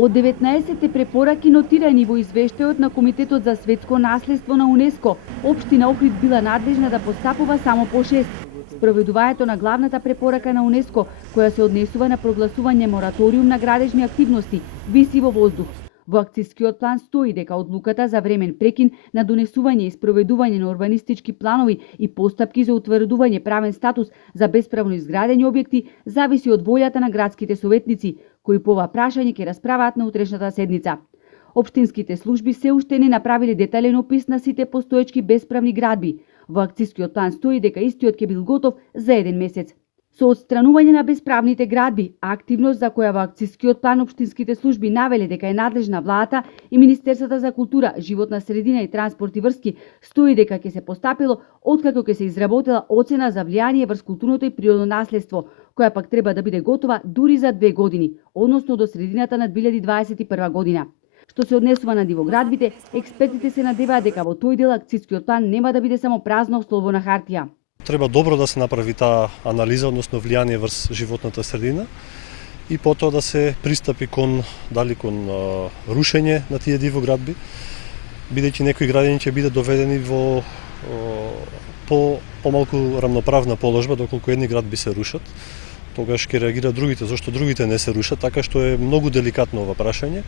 Од 19 препораки нотирани во извештајот на Комитетот за светско наследство на УНЕСКО, општина Охрид била надлежна да постапува само по 6. Спроведувањето на главната препорака на УНЕСКО, која се однесува на прогласување мораториум на градежни активности, виси во воздух. Во акцискиот план стои дека одлуката за времен прекин на донесување и спроведување на урбанистички планови и постапки за утврдување правен статус за бесправно изградени објекти зависи од волјата на градските советници, кои по ова прашање ќе расправаат на утрешната седница. Општинските служби се уште не направиле детален опис на сите постоечки бесправни градби. Во акцискиот план стои дека истиот ќе бил готов за 1 месец. Со отстранување на бесправните градби, активност за која во акцискиот план општинските служби навеле дека е надлежна владата и Министерството за култура, животна средина и транспорт и врски, стои дека ќе се постапило откако ќе се изработила оцена за влијание врз културното и природно наследство, која пак треба да биде готова дури за 2 години, односно до средината на 2021 година. Што се однесува на дивоградбите, експертите се надеваат дека во тој дел акцискиот план нема да биде само празно слово на хартија. Треба добро да се направи таа анализа, односно влијание врз животната средина и потоа да се пристапи кон рушење на тие дивоградби, бидејќи некои градини ќе бидат доведени во помалку рамноправна положба доколку едни градби се рушат. Тогаш ќе реагираат другите, зашто другите не се рушат, така што е многу деликатно ова прашање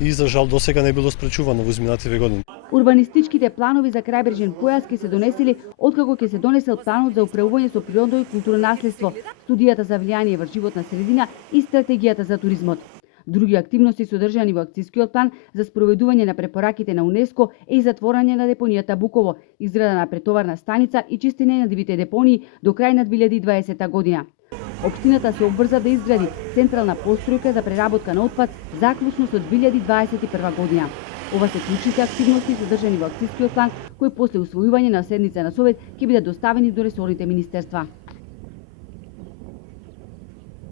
и за жал досега не било спречувано во изминативе години. Урбанистичките планови за крајбрежен појас ќе се донесели откако ќе се донесел планот за управување со природно и културно наследство, студијата за влијание врз животна средина и стратегијата за туризмот. Други активности содржани во акцискиот план за спроведување на препораките на УНЕСКО е и затворање на депонијата Буково, изграда на претоварна станица и чистење на дивите депонии до крај на 2020 година. Општината се обврза да изгради централна постројка за преработка на отпад заклучно со 2021 година. Ова се клучните активности содржани во акцискиот план, кои после усвојување на седница на Совет ќе бидат доставени до ресорните министерства.